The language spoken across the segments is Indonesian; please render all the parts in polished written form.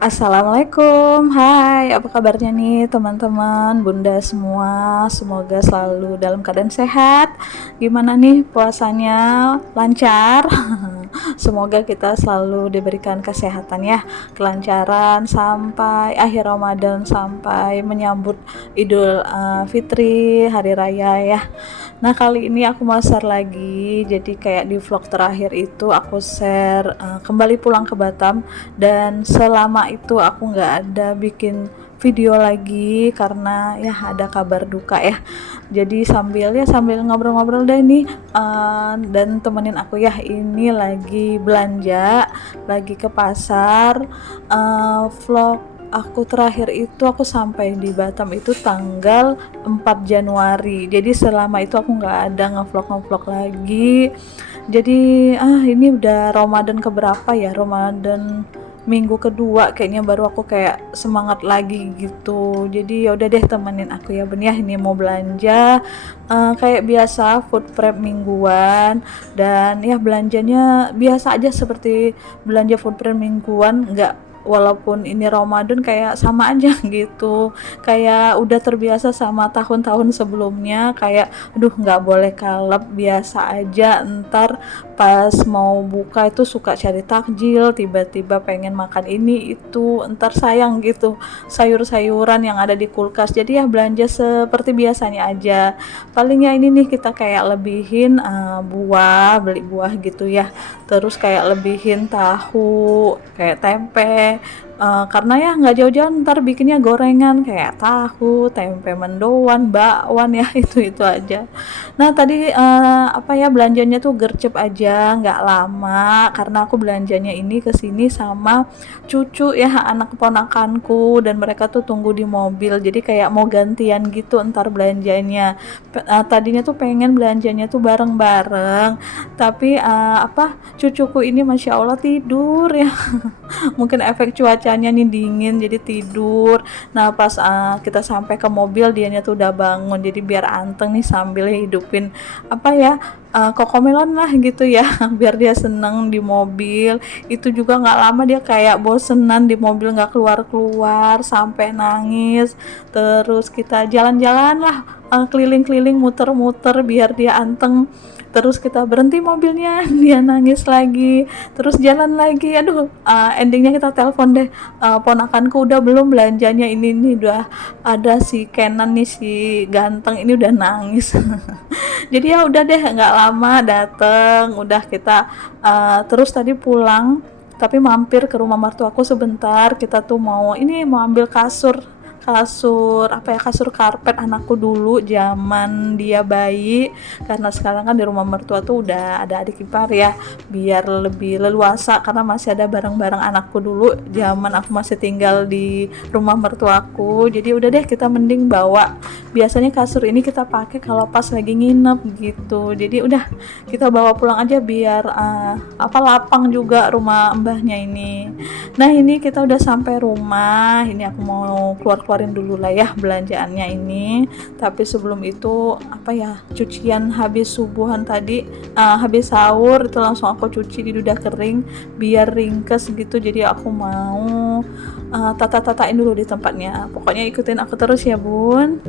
Assalamualaikum, hai, apa kabarnya nih teman-teman, bunda semua, semoga selalu dalam keadaan sehat. Gimana nih puasanya, lancar? Semoga kita selalu diberikan kesehatan ya, kelancaran sampai akhir Ramadan, sampai menyambut Idul Fitri, Hari Raya ya. Nah, kali ini aku mau share lagi. Jadi kayak di vlog terakhir itu aku share kembali pulang ke Batam, dan selama itu aku nggak ada bikin video lagi karena ya ada kabar duka ya. Jadi sambil ngobrol-ngobrol deh nih, dan temenin aku ya, ini lagi belanja, lagi ke pasar. Vlog aku terakhir itu aku sampai di Batam itu tanggal 4 Januari. Jadi selama itu aku nggak ada ngevlog lagi. Jadi ini udah Ramadan keberapa ya? Ramadan minggu kedua kayaknya, baru aku kayak semangat lagi gitu. Jadi ya udah deh, temenin aku ya Ben ya, ini mau belanja kayak biasa, food prep mingguan. Dan ya belanjanya biasa aja seperti belanja food prep mingguan, nggak, walaupun ini Ramadan kayak sama aja gitu, kayak udah terbiasa sama tahun-tahun sebelumnya, kayak aduh nggak boleh kalep, biasa aja. Ntar pas mau buka itu suka cari takjil, tiba-tiba pengen makan ini itu, ntar sayang gitu sayur-sayuran yang ada di kulkas. Jadi ya belanja seperti biasanya aja. Palingnya ini nih kita kayak lebihin buah, beli buah gitu ya, terus kayak lebihin tahu, kayak tempe. Karena ya nggak jauh-jauh, ntar bikinnya gorengan kayak tahu, tempe mendoan, bakwan ya, itu aja. Nah tadi apa ya, belanjanya tuh gercep aja, nggak lama, karena aku belanjanya ini kesini sama cucu ya, anak keponakanku, dan mereka tuh tunggu di mobil, jadi kayak mau gantian gitu ntar belanjanya. Tadinya tuh pengen belanjanya tuh bareng-bareng, tapi apa, cucuku ini masya Allah tidur ya. Mungkin efek cuacanya nih dingin jadi tidur. Nah pas kita sampai ke mobil, dianya tuh udah bangun, jadi biar anteng nih sambil hidupin apa ya, kokomelon lah gitu ya. Biar dia seneng di mobil. Itu juga nggak lama dia kayak bosenan di mobil, nggak keluar-keluar sampai nangis. Terus kita jalan-jalan lah, keliling-keliling, muter-muter biar dia anteng. Terus kita berhenti mobilnya, dia nangis lagi, terus jalan lagi. Aduh, endingnya kita telepon deh, ponakanku udah belum belanjanya, ini nih udah ada si Kenan nih, si ganteng ini udah nangis. Jadi ya udah deh, nggak lama dateng, udah kita terus tadi pulang, tapi mampir ke rumah mertuaku sebentar. Kita tuh mau ini, mau ambil kasur, apa ya, kasur karpet anakku dulu zaman dia bayi, karena sekarang kan di rumah mertua tuh udah ada adik ipar ya, biar lebih leluasa, karena masih ada barang-barang anakku dulu zaman aku masih tinggal di rumah mertuaku. Jadi udah deh, kita mending bawa, biasanya kasur ini kita pakai kalau pas lagi nginep gitu, jadi udah kita bawa pulang aja biar apa, lapang juga rumah mbahnya ini. Nah ini kita udah sampai rumah, ini aku mau keluarin dulu lah ya belanjaannya ini. Tapi sebelum itu apa ya, cucian habis subuhan tadi, habis sahur itu langsung aku cuci, di udah kering biar ringkes gitu. Jadi aku mau tata-tatain dulu di tempatnya. Pokoknya ikutin aku terus ya bun.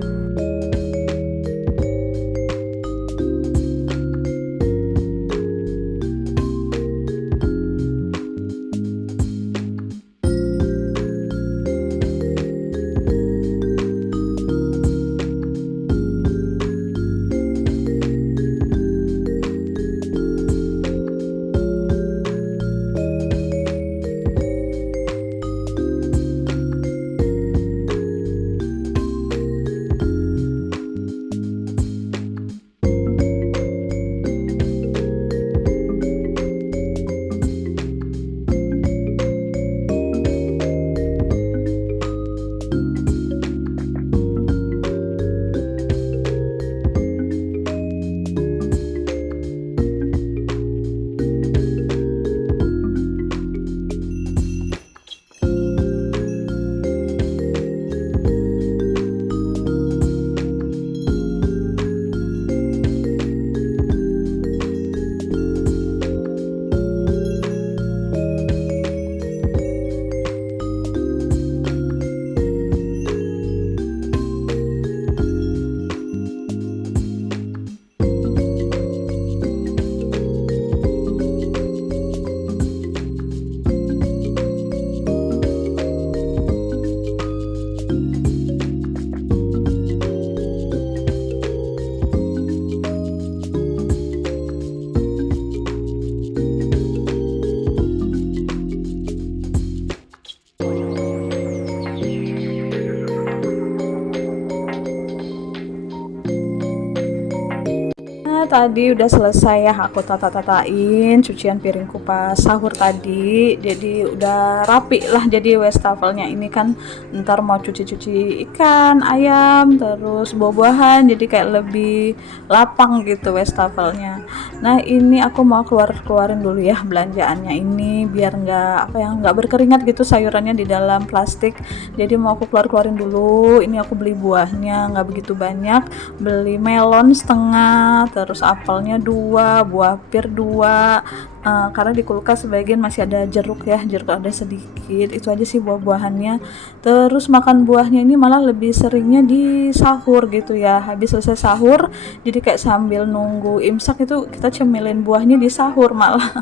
tadi udah selesai ya, aku tata-tatain cucian piringku pas sahur tadi. Jadi udah rapi lah, jadi wastafelnya ini kan ntar mau cuci-cuci ikan, ayam, terus buah-buahan, jadi kayak lebih lapang gitu wastafelnya. Nah ini aku mau keluarin dulu ya belanjaannya ini, biar nggak apa ya, nggak berkeringat gitu sayurannya di dalam plastik. Jadi mau aku keluarin dulu. Ini aku beli buahnya nggak begitu banyak, beli melon setengah, terus apelnya 2, buah pir 2, karena di kulkas sebagian masih ada jeruk ya, jeruk ada sedikit. Itu aja sih buah-buahannya. Terus makan buahnya ini malah lebih seringnya di sahur gitu ya, habis selesai sahur jadi kayak sambil nunggu imsak itu kita cemilin buahnya di sahur malah.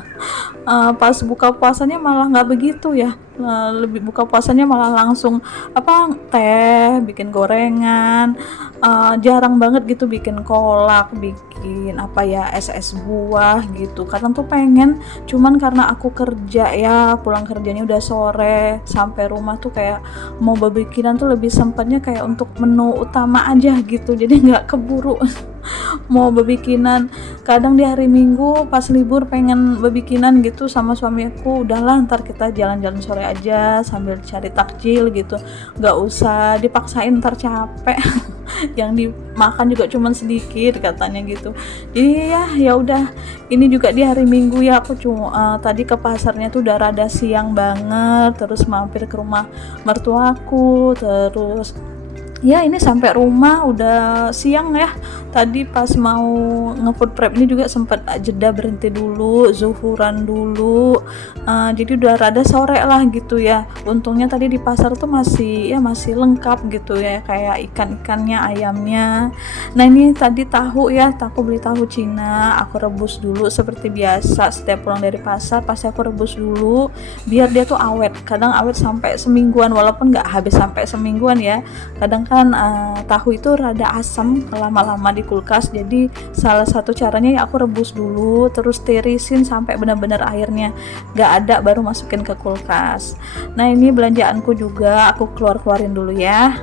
Pas buka puasanya malah nggak begitu ya. Lebih buka puasanya malah langsung apa, teh, bikin gorengan, jarang banget gitu bikin kolak, bikin apa ya, es buah gitu. Kadang tuh pengen, cuman karena aku kerja ya, pulang kerjanya udah sore, sampai rumah tuh kayak mau bebikinan tuh lebih sempatnya kayak untuk menu utama aja gitu, jadi nggak keburu mau bebikinan. Kadang di hari Minggu pas libur pengen bebikinan gitu sama suamiku, udahlah ntar kita jalan-jalan sore aja sambil cari takjil gitu, nggak usah dipaksain ntar capek. Yang dimakan juga cuman sedikit katanya gitu. Jadi ya udah, ini juga di hari Minggu ya, aku cuma tadi ke pasarnya tuh udah rada siang banget, terus mampir ke rumah mertuaku, terus ya ini sampai rumah udah siang ya. Tadi pas mau nge-food prep ini juga sempat jeda berhenti dulu, zuhuran dulu. Jadi udah rada sore lah gitu ya. Untungnya tadi di pasar tuh masih lengkap gitu ya, kayak ikan-ikannya, ayamnya. Nah ini tadi tahu ya, aku beli tahu Cina, aku rebus dulu seperti biasa. Setiap pulang dari pasar pasti aku rebus dulu biar dia tuh awet. Kadang awet sampai semingguan, walaupun nggak habis sampai semingguan ya. Kadang kan tahu itu rada asam lama-lama di kulkas, jadi salah satu caranya ya aku rebus dulu, terus tirisin sampai benar-benar airnya nggak ada, baru masukin ke kulkas. Nah ini belanjaanku juga aku keluarin dulu ya.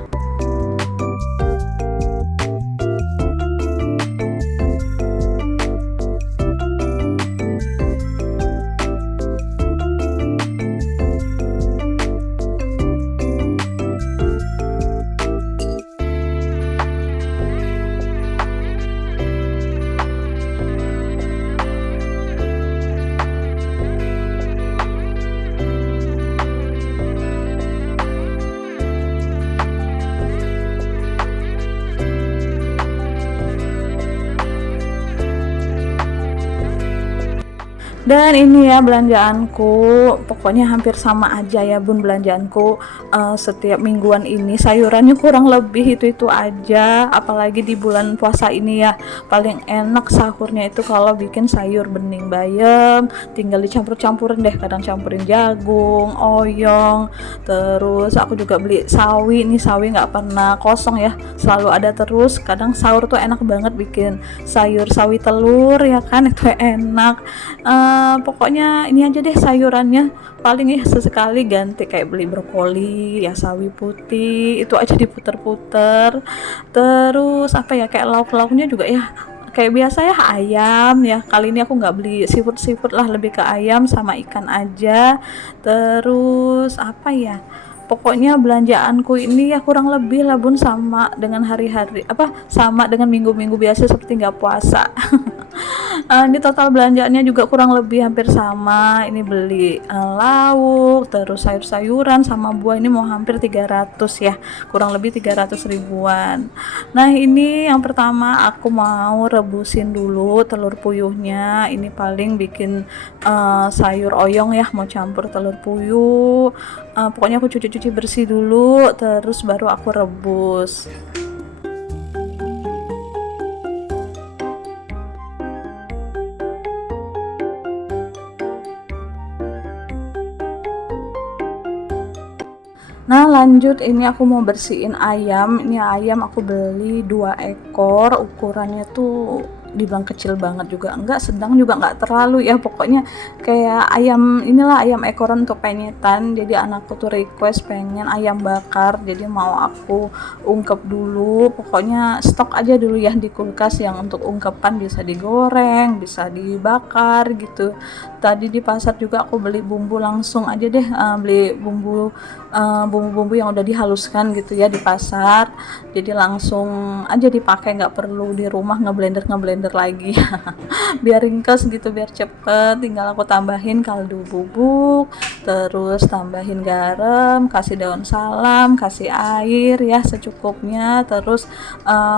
Dan ini ya belanjaanku, pokoknya hampir sama aja ya bun belanjaanku setiap mingguan ini. Sayurannya kurang lebih itu aja, apalagi di bulan puasa ini ya. Paling enak sahurnya itu kalau bikin sayur bening bayam, tinggal dicampur-campurin deh, kadang campurin jagung, oyong. Terus aku juga beli sawi, nih sawi nggak pernah kosong ya, selalu ada terus. Kadang sahur tuh enak banget bikin sayur sawi telur ya kan, itu enak. Pokoknya ini aja deh sayurannya, paling ya sesekali ganti kayak beli brokoli ya, sawi putih itu aja diputer-puter. Terus apa ya, kayak lauk-lauknya juga ya kayak biasa ya, ayam ya. Kali ini aku nggak beli seafood lah, lebih ke ayam sama ikan aja. Terus apa ya, pokoknya belanjaanku ini ya kurang lebih lah bun sama dengan hari-hari sama dengan minggu-minggu biasa seperti nggak puasa. Ini total belanjaannya juga kurang lebih hampir sama. Ini beli lauk, terus sayur-sayuran sama buah ini mau hampir 300 ya, kurang lebih 300 ribuan. Nah ini yang pertama aku mau rebusin dulu telur puyuhnya. Ini paling bikin sayur oyong ya, mau campur telur puyuh. Pokoknya aku cuci-cuci bersih dulu, terus baru aku rebus. Nah lanjut, ini aku mau bersihin ayam. Ini ayam aku beli 2 ekor, ukurannya tuh dibilang kecil banget juga enggak, sedang juga enggak terlalu ya, pokoknya kayak ayam inilah, ayam ekoran untuk penyetan. Jadi anakku tuh request pengen ayam bakar, jadi mau aku ungkep dulu. Pokoknya stok aja dulu ya di kulkas yang untuk ungkepan, bisa digoreng, bisa dibakar gitu. Tadi di pasar juga aku beli bumbu langsung aja deh, beli bumbu-bumbu yang udah dihaluskan gitu ya di pasar, jadi langsung aja dipakai, nggak perlu di rumah ngeblender lagi. Biar ringkes gitu, biar cepet. Tinggal aku tambahin kaldu bubuk, terus tambahin garam, kasih daun salam, kasih air ya secukupnya, terus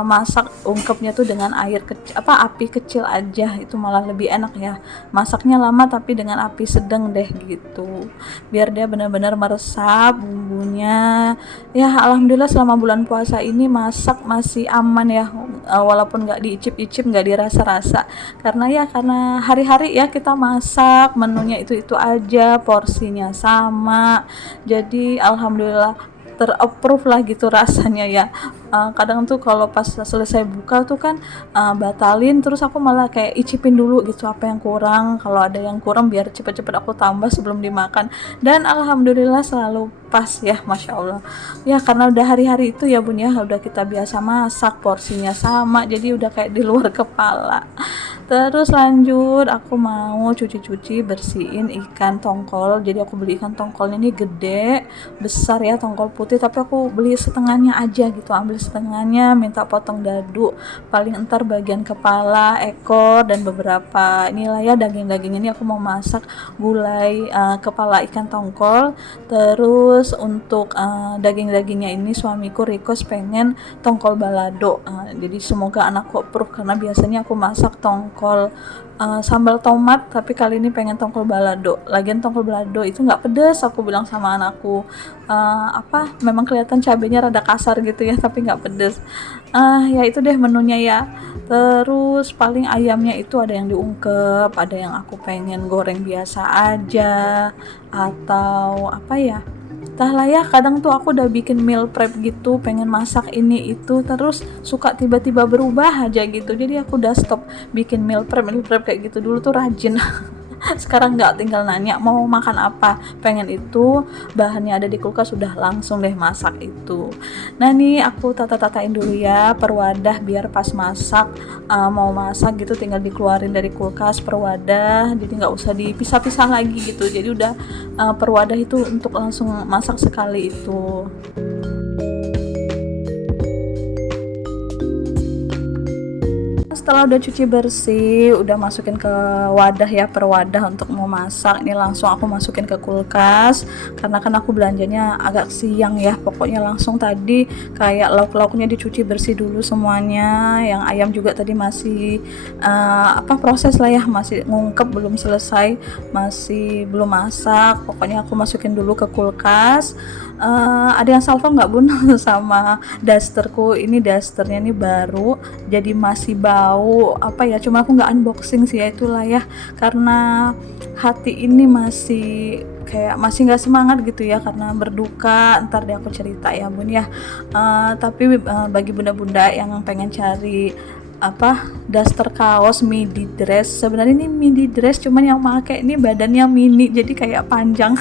masak ungkepnya tuh dengan api kecil aja, itu malah lebih enak ya. Masaknya lama tapi dengan api sedang deh gitu, biar dia benar-benar meresap bumbunya. Ya alhamdulillah selama bulan puasa ini masak masih aman ya, walaupun nggak diicip-icip, nggak dirasa-rasa, karena hari-hari ya kita masak menunya itu aja, porsinya sama, jadi alhamdulillah terapprove lah gitu rasanya ya. Kadang tuh kalau pas selesai buka tuh kan batalin, terus aku malah kayak icipin dulu gitu apa yang kurang, kalau ada yang kurang biar cepet-cepet aku tambah sebelum dimakan, dan alhamdulillah selalu pas ya, masya Allah ya, karena udah hari-hari itu ya bun ya, udah kita biasa masak, porsinya sama, jadi udah kayak di luar kepala. Terus lanjut aku mau cuci-cuci bersihin ikan tongkol. Jadi aku beli ikan tongkolnya ini gede besar ya, tongkol putih, tapi aku beli setengahnya aja gitu, ambil setengahnya, minta potong dadu, paling entar bagian kepala, ekor, dan beberapa inilah ya daging-daging ini aku mau masak gulai kepala ikan tongkol. Terus untuk daging-dagingnya ini suamiku request pengen tongkol balado, jadi semoga anakku approve, karena biasanya aku masak tongkol sambal tomat, tapi kali ini pengen tongkol balado. Lagian tongkol balado itu nggak pedes, aku bilang sama anakku. Memang kelihatan cabenya rada kasar gitu ya, tapi nggak pedes. Ya itu deh menunya ya. Terus paling ayamnya itu ada yang diungkep, ada yang aku pengen goreng biasa aja, atau apa ya, entah lah ya. Kadang tuh aku udah bikin meal prep gitu, pengen masak ini itu, terus suka tiba-tiba berubah aja gitu, jadi aku udah stop bikin meal prep kayak gitu. Dulu tuh rajin. Sekarang nggak, tinggal nanya mau makan apa, pengen itu, bahannya ada di kulkas, sudah langsung deh masak itu. Nah nih aku tata-tatain dulu ya per wadah, biar pas masak, mau masak gitu tinggal dikeluarin dari kulkas per wadah, jadi nggak usah dipisah-pisah lagi gitu, jadi udah per wadah itu untuk langsung masak sekali itu. Setelah udah cuci bersih, udah masukin ke wadah ya, per wadah untuk mau masak, ini langsung aku masukin ke kulkas, karena kan aku belanjanya agak siang ya. Pokoknya langsung tadi kayak lauk-lauknya dicuci bersih dulu semuanya, yang ayam juga tadi masih proses lah ya, masih ngungkep, belum selesai, masih belum masak. Pokoknya aku masukin dulu ke kulkas. Ada yang salvo nggak bun? Sama dasterku, ini dasternya nih baru, jadi masih bau cuma aku nggak unboxing sih ya, itulah ya, karena hati ini masih nggak semangat gitu ya, karena berduka. Ntar deh aku cerita ya bun ya. Tapi bagi bunda-bunda yang pengen cari daster kaos midi dress, sebenarnya ini midi dress, cuman yang pakai ini badannya mini, jadi kayak panjang.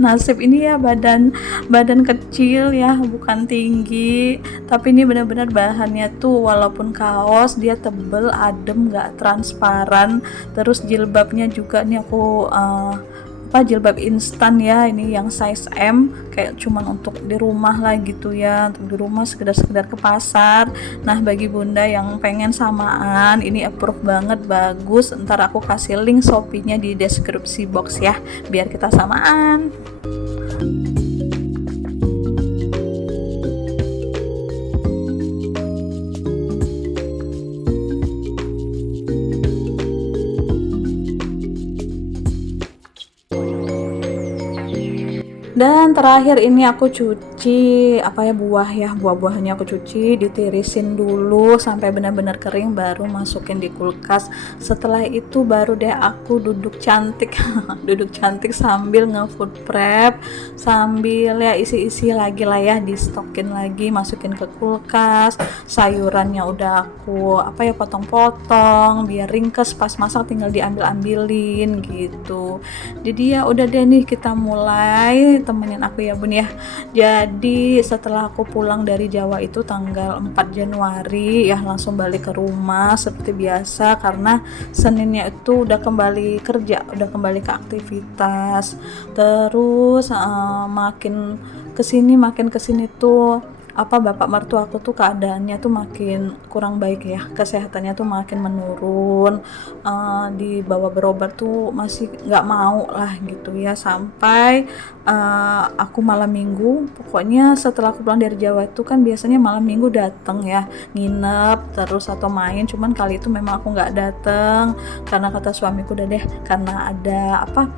Nasib ini ya, badan kecil ya, bukan tinggi, tapi ini benar-benar bahannya tuh walaupun kaos dia tebel, adem, nggak transparan. Terus jilbabnya juga nih aku jilbab instan ya, ini yang size M, kayak cuman untuk di rumah lah gitu ya, untuk di rumah sekedar ke pasar. Nah bagi bunda yang pengen samaan, ini approve banget, bagus. Ntar aku kasih link Shopee-nya di deskripsi box ya, biar kita samaan. Dan terakhir ini aku cuci apa ya, buah-buahannya aku cuci, ditirisin dulu sampai benar-benar kering baru masukin di kulkas. Setelah itu baru deh aku duduk cantik duduk cantik sambil nge-food prep, sambil ya isi-isi lagi lah ya, di stokin lagi, masukin ke kulkas. Sayurannya udah aku apa ya, potong-potong biar ringkes, pas masak tinggal diambil-ambilin gitu. Jadi ya udah deh nih, kita mulai, temenin aku ya bun ya. Jadi setelah aku pulang dari Jawa itu tanggal 4 Januari ya, langsung balik ke rumah seperti biasa karena Seninnya itu udah kembali kerja, udah kembali ke aktivitas. Terus makin kesini tuh apa, bapak mertua aku tuh keadaannya tuh makin kurang baik ya, kesehatannya tuh makin menurun. Dibawa berobat tuh masih nggak mau lah gitu ya, sampai aku malam minggu, pokoknya setelah aku pulang dari Jawa itu kan biasanya malam minggu dateng ya, nginep terus atau main, cuman kali itu memang aku nggak dateng karena kata suamiku udah deh, karena ada apa,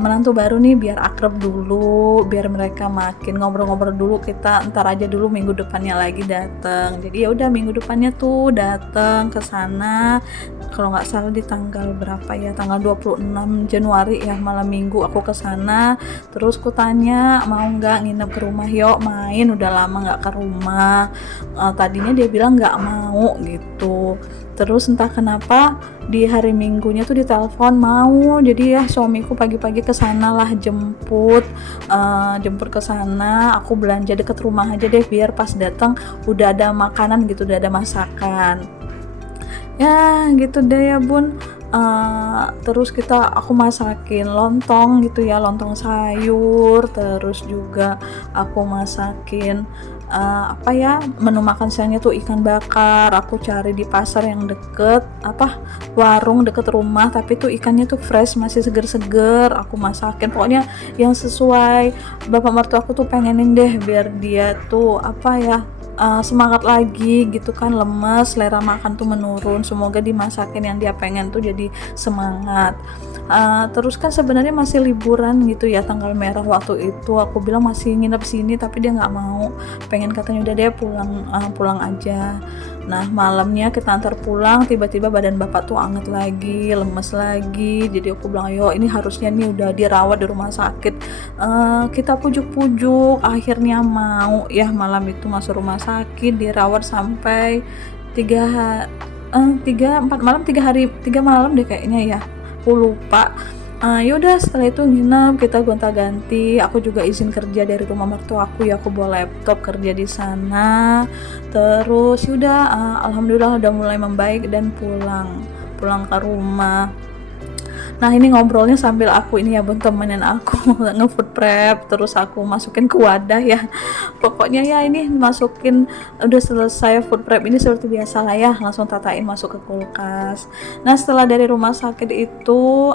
menantu baru nih, biar akrab dulu, biar mereka makin ngobrol-ngobrol dulu, kita ntar aja dulu minggu depannya lagi dateng. Jadi ya udah minggu depannya tuh dateng ke sana, kalau nggak salah di tanggal berapa ya, tanggal 26 Januari ya, malam minggu aku ke sana. Terus ku tanya mau nggak nginep ke rumah, yuk main, udah lama nggak ke rumah. Tadinya dia bilang nggak mau gitu. Terus entah kenapa di hari Minggunya tuh ditelepon mau. Jadi ya suamiku pagi-pagi ke sana lah, jemput ke sana. Aku belanja deket rumah aja deh biar pas datang udah ada makanan gitu, udah ada masakan. Ya gitu deh ya bun. Terus aku masakin lontong gitu ya, lontong sayur. Terus juga aku masakin apa ya, menu makan siangnya tuh ikan bakar. Aku cari di pasar yang deket apa, warung deket rumah, tapi tuh ikannya tuh fresh, masih seger-seger. Aku masakin pokoknya yang sesuai bapak mertua aku tuh, pengenin deh biar dia tuh apa ya, semangat lagi gitu kan, lemes, selera makan tuh menurun. Semoga dimasakin yang dia pengen tuh jadi semangat. Terus kan sebenarnya masih liburan gitu ya, tanggal merah waktu itu. Aku bilang masih nginep sini, tapi dia nggak mau, pengen katanya udah deh pulang aja. Nah malamnya kita antar pulang, tiba-tiba badan bapak tuh anget lagi, lemes lagi. Jadi aku bilang ayo, ini harusnya nih udah dirawat di rumah sakit. Kita pujuk-pujuk, akhirnya mau ya, malam itu masuk rumah sakit, dirawat sampai 3 malam deh kayaknya ya, aku lupa. Yaudah setelah itu nginep, kita gonta-ganti. Aku juga izin kerja dari rumah mertua aku ya, aku bawa laptop kerja di sana. Terus yaudah, alhamdulillah udah mulai membaik dan pulang ke rumah. Nah ini ngobrolnya sambil aku ini ya bun, temenin aku nge-food prep, terus aku masukin ke wadah ya. Pokoknya ya ini masukin, udah selesai food prep ini seperti biasa lah ya, langsung tatain masuk ke kulkas. Nah setelah dari rumah sakit itu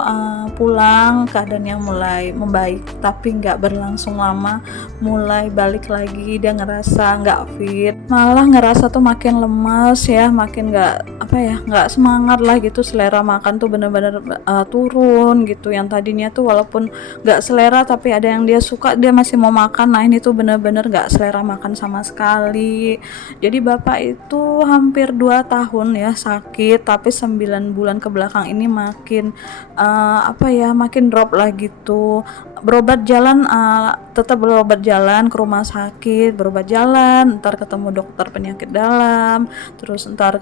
pulang, keadaannya mulai membaik, tapi nggak berlangsung lama. Mulai balik lagi, dia ngerasa nggak fit, malah ngerasa tuh makin lemas ya, makin nggak semangat lah gitu. Selera makan tuh bener-bener turun gitu. Yang tadinya tuh walaupun nggak selera tapi ada yang dia suka, dia masih mau makan. Nah ini tuh bener-bener nggak selera makan sama sekali. Jadi bapak itu hampir 2 tahun ya sakit, tapi 9 bulan ke belakang ini makin makin drop lah gitu. Berobat jalan, tetap berobat jalan ke rumah sakit, berobat jalan, ntar ketemu dokter penyakit dalam, terus ntar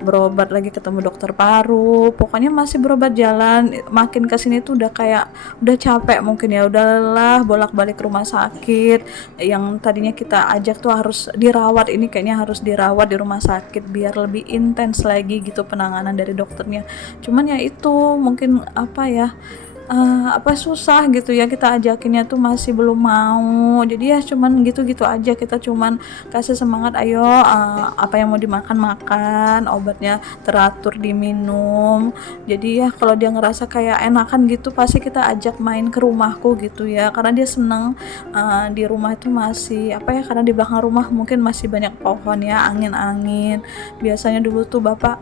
berobat lagi ketemu dokter paru. Pokoknya masih berobat jalan. Makin kesini tuh udah capek mungkin ya, udahlah bolak-balik ke rumah sakit. Yang tadinya kita ajak tuh harus dirawat, ini kayaknya harus dirawat di rumah sakit biar lebih intens lagi gitu penanganan dari dokternya. Cuman ya itu mungkin susah gitu ya, kita ajakinnya tuh masih belum mau. Jadi ya cuman gitu-gitu aja, kita cuman kasih semangat, ayo apa yang mau dimakan makan, obatnya teratur diminum. Jadi ya kalau dia ngerasa kayak enakan gitu, pasti kita ajak main ke rumahku gitu ya, karena dia seneng. Di rumah itu masih karena di belakang rumah mungkin masih banyak pohon ya, angin-angin. Biasanya dulu tuh bapak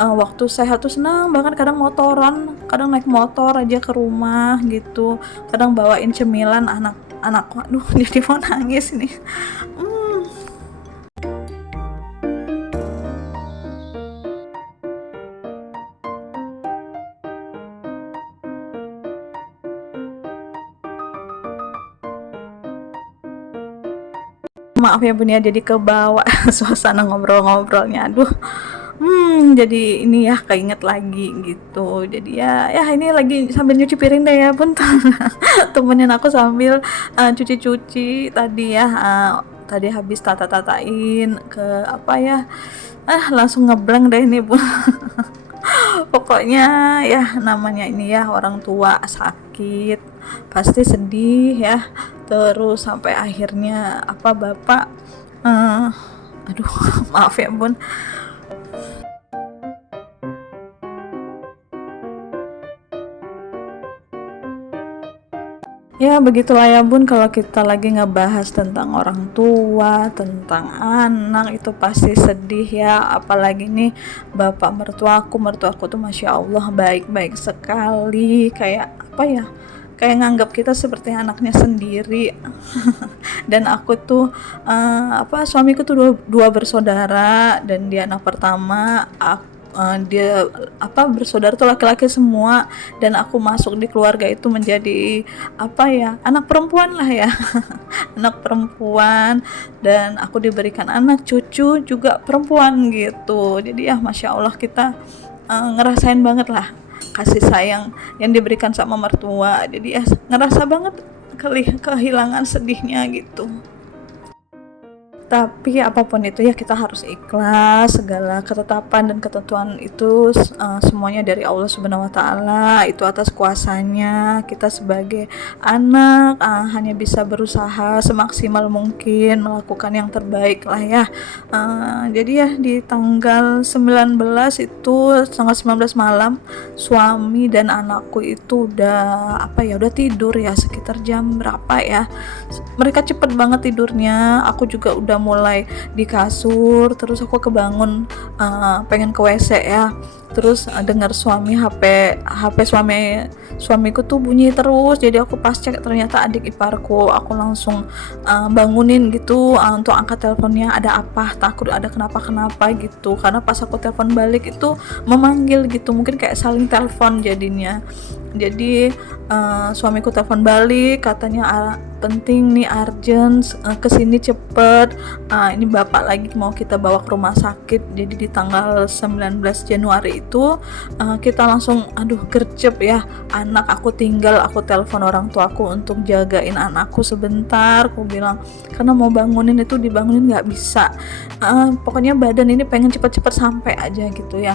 waktu sehat tuh senang banget, kadang motoran, kadang naik motor aja ke rumah gitu, kadang bawain cemilan anakku. Aduh jadi mau nangis nih. Maaf ya Bun ya, jadi kebawa suasana ngobrol-ngobrolnya. Aduh, jadi ini ya keinget lagi gitu. Jadi ya ini lagi sambil nyuci piring deh ya Bun. Temenin aku sambil cuci-cuci tadi ya. Tadi habis tata-tatain ke apa ya? Langsung ngeblank deh ini Bun. Pokoknya ya namanya ini ya orang tua sakit pasti sedih ya, terus sampai akhirnya apa bapak eh, aduh maaf ya Bun. Ya begitulah ya Bun, kalau kita lagi ngebahas tentang orang tua, tentang anak itu pasti sedih ya. Apalagi nih bapak mertuaku tuh Masya Allah baik-baik sekali. Kayak apa ya, kayak nganggap kita seperti anaknya sendiri. Dan aku tuh suamiku tuh dua bersaudara, dan dia anak pertama. Dia bersaudara tuh laki-laki semua, dan aku masuk di keluarga itu menjadi anak perempuan lah ya. Anak perempuan, dan aku diberikan anak cucu juga perempuan gitu. Jadi ya Masya Allah kita ngerasain banget lah kasih sayang yang diberikan sama mertua. Jadi ya ngerasa banget kehilangan sedihnya gitu. Tapi apapun itu ya kita harus ikhlas, segala ketetapan dan ketentuan itu semuanya dari Allah Subhanahu wa taala, itu atas kuasanya. Kita sebagai anak hanya bisa berusaha semaksimal mungkin melakukan yang terbaik lah ya. Jadi ya di tanggal 19 itu, tanggal 19 malam, suami dan anakku itu udah tidur ya, sekitar jam berapa ya. Mereka cepet banget tidurnya, aku juga udah mulai di kasur, terus aku kebangun pengen ke WC ya. Terus dengar HP suamiku tuh bunyi terus. Jadi aku pas cek ternyata adik iparku. Aku langsung bangunin gitu untuk angkat teleponnya, ada apa, takut ada kenapa gitu. Karena pas aku telepon balik itu memanggil gitu, mungkin kayak saling telepon jadinya. Jadi suamiku telepon balik, katanya penting nih, urgent, kesini cepet, ini bapak lagi mau kita bawa ke rumah sakit. Jadi di tanggal 19 Januari itu kita langsung gercep ya. Aku telepon orang tuaku untuk jagain anakku sebentar. Aku bilang karena mau bangunin itu dibangunin nggak bisa, pokoknya badan ini pengen cepet-cepet sampai aja gitu ya.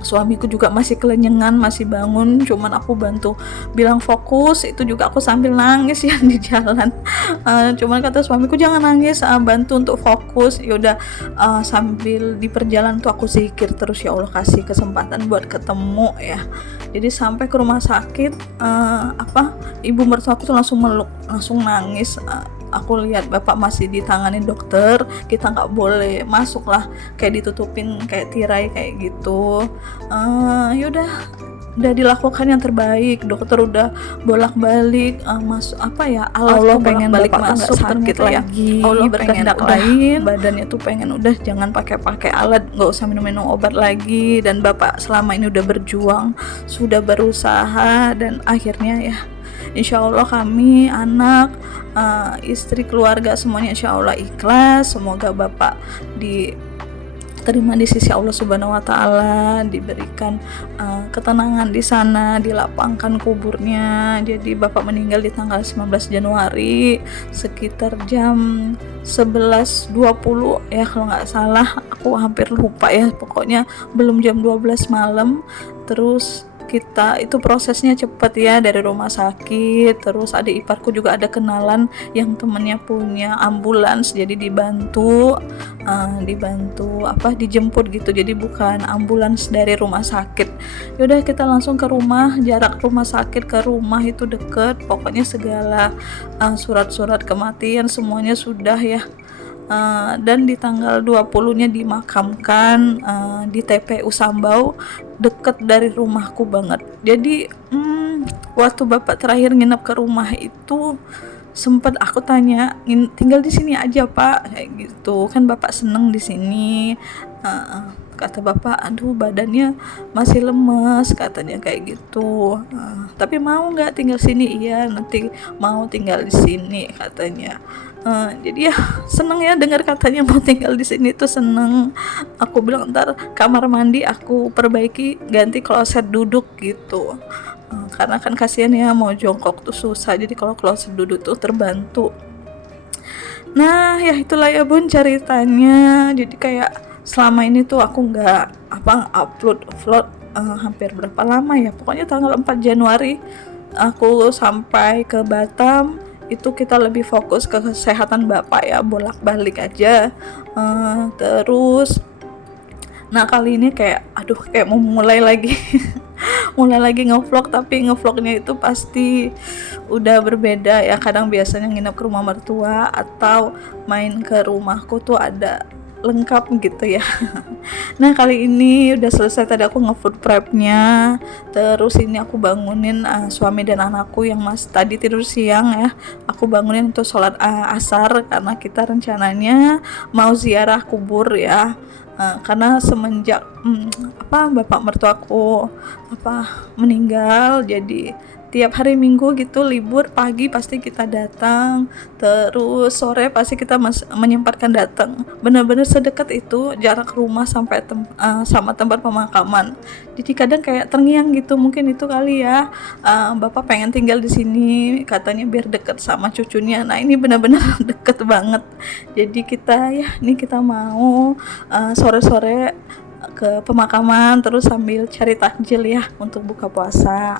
Suamiku juga masih kelenyengan, masih bangun, cuman aku bantu bilang fokus, itu juga aku sambil nangis ya di jalan. Cuman kata suamiku jangan nangis, bantu untuk fokus. Yaudah, sambil di perjalanan tuh aku zikir terus, ya Allah kasih kesempatan buat ketemu ya. Jadi sampai ke rumah sakit, ibu mertuaku tuh langsung meluk, langsung nangis. Aku lihat bapak masih ditangani dokter, kita nggak boleh masuk lah, kayak ditutupin kayak tirai kayak gitu. Yaudah, udah dilakukan yang terbaik, dokter udah bolak-balik Allah pengen balik masuk sakit lagi, Allah berkehendak lain, badannya tuh pengen udah jangan pakai alat, nggak usah minum obat lagi. Dan bapak selama ini udah berjuang, sudah berusaha, dan akhirnya ya insya Allah kami, anak, istri, keluarga semuanya insya Allah ikhlas. Semoga bapak diterima di sisi Allah Subhanahu wa taala, diberikan ketenangan di sana, dilapangkan kuburnya. Jadi bapak meninggal di tanggal 19 Januari sekitar jam 11.20 ya kalau nggak salah, aku hampir lupa ya, pokoknya belum jam 12 malam. Terus kita itu prosesnya cepet ya, dari rumah sakit. Terus adik iparku juga ada kenalan yang temennya punya ambulans, jadi dibantu dijemput gitu, jadi bukan ambulans dari rumah sakit. Yaudah kita langsung ke rumah, jarak rumah sakit ke rumah itu deket. Pokoknya segala surat-surat kematian semuanya sudah ya dan di tanggal 20-nya dimakamkan di TPU Sambau, deket dari rumahku banget. Jadi waktu bapak terakhir nginep ke rumah itu sempet aku tanya, tinggal di sini aja pak, kayak gitu kan, bapak seneng di sini. Kata bapak, aduh badannya masih lemes katanya kayak gitu. Tapi mau nggak tinggal sini? Iya, nanti mau tinggal di sini katanya. Jadi ya seneng ya dengar katanya mau tinggal di sini tuh, seneng. Aku bilang ntar kamar mandi aku perbaiki, ganti kloset duduk gitu. Karena kan kasihan ya mau jongkok tuh susah, jadi kalau kloset duduk tuh terbantu. Nah ya itulah ya bun ceritanya. Jadi kayak selama ini tuh aku nggak upload vlog hampir berapa lama ya, pokoknya tanggal 4 Januari aku sampai ke Batam itu kita lebih fokus ke kesehatan bapak ya, bolak-balik aja. Terus nah kali ini kayak kayak mau mulai lagi mulai lagi ngevlog, tapi ngevlognya itu pasti udah berbeda ya. Kadang biasanya nginep ke rumah mertua atau main ke rumahku tuh ada lengkap gitu ya. Nah kali ini udah selesai, tadi aku nge-food prepnya, terus ini aku bangunin suami dan anakku yang tadi tidur siang ya, aku bangunin untuk sholat asar karena kita rencananya mau ziarah kubur ya. Karena semenjak bapak mertuaku meninggal, jadi tiap hari Minggu gitu libur pagi pasti kita datang, terus sore pasti kita menyempatkan datang. Benar-benar sedekat itu jarak rumah sampai sama tempat pemakaman. Jadi kadang kayak terngiang gitu, mungkin itu kali ya. Bapak pengen tinggal di sini katanya biar deket sama cucunya. Nah ini benar-benar deket banget. Jadi kita mau sore-sore ke pemakaman terus sambil cari takjil ya untuk buka puasa.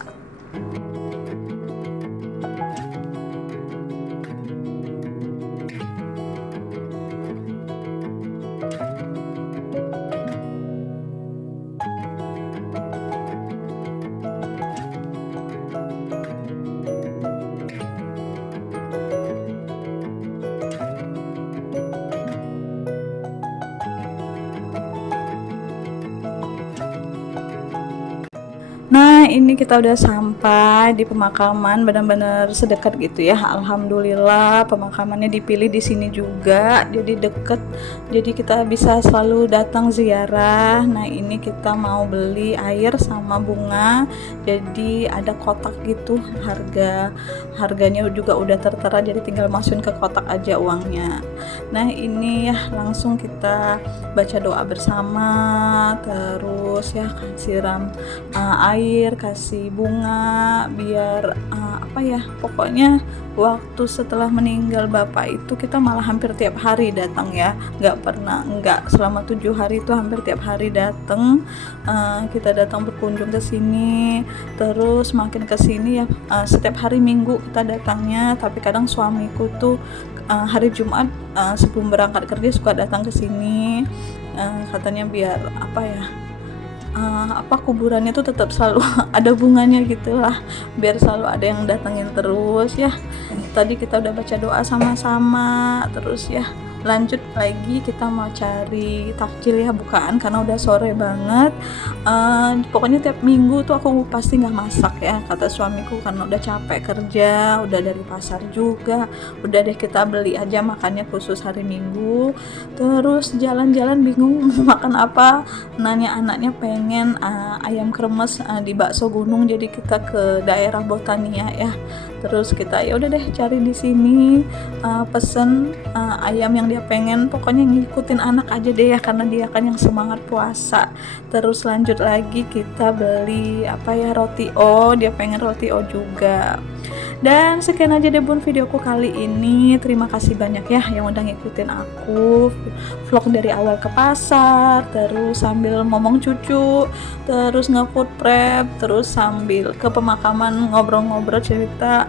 Nah ini kita udah sampai di pemakaman, benar-benar sedekat gitu ya. Alhamdulillah pemakamannya dipilih di sini juga, jadi deket, jadi kita bisa selalu datang ziarah. Nah ini kita mau beli air sama bunga, jadi ada kotak gitu, harganya juga udah tertera, jadi tinggal masukin ke kotak aja uangnya. Nah ini ya langsung kita baca doa bersama, terus ya siram air, kasih bunga, biar pokoknya waktu setelah meninggal bapak itu kita malah hampir tiap hari datang ya, nggak selama 7 hari itu hampir tiap hari datang. Kita datang berkunjung ke sini, terus makin ke sini ya setiap hari Minggu kita datangnya, tapi kadang suamiku tuh hari Jumat sebelum berangkat kerja suka datang ke sini, katanya biar kuburannya tuh tetap selalu ada bunganya gitulah, biar selalu ada yang datengin terus ya. Tadi kita udah baca doa sama-sama, terus ya lanjut lagi kita mau cari takjil ya, bukaan karena udah sore banget. Pokoknya tiap minggu tuh aku pasti nggak masak ya, kata suamiku, karena udah capek kerja, udah dari pasar juga, udah deh kita beli aja makannya khusus hari Minggu. Terus jalan-jalan bingung mau makan apa, nanya anaknya pengen ayam kremes di bakso gunung, jadi kita ke daerah Botania ya. Terus kita ya udah deh cari di sini, pesen ayam yang dia pengen, pokoknya ngikutin anak aja deh ya, karena dia kan yang semangat puasa. Terus lanjut lagi kita beli roti O, dia pengen roti O juga. Dan sekian aja deh bun videoku kali ini. Terima kasih banyak ya yang udah ngikutin aku vlog dari awal ke pasar, terus sambil ngomong cucu, terus nge-food prep, terus sambil ke pemakaman ngobrol-ngobrol, cerita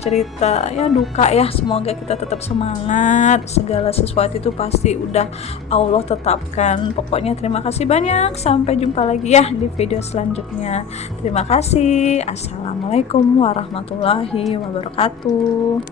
cerita ya duka ya. Semoga kita tetap semangat, segala sesuatu itu pasti udah Allah tetapkan. Pokoknya terima kasih banyak, sampai jumpa lagi ya di video selanjutnya. Terima kasih. Assalamualaikum warahmatullahi wabarakatuh.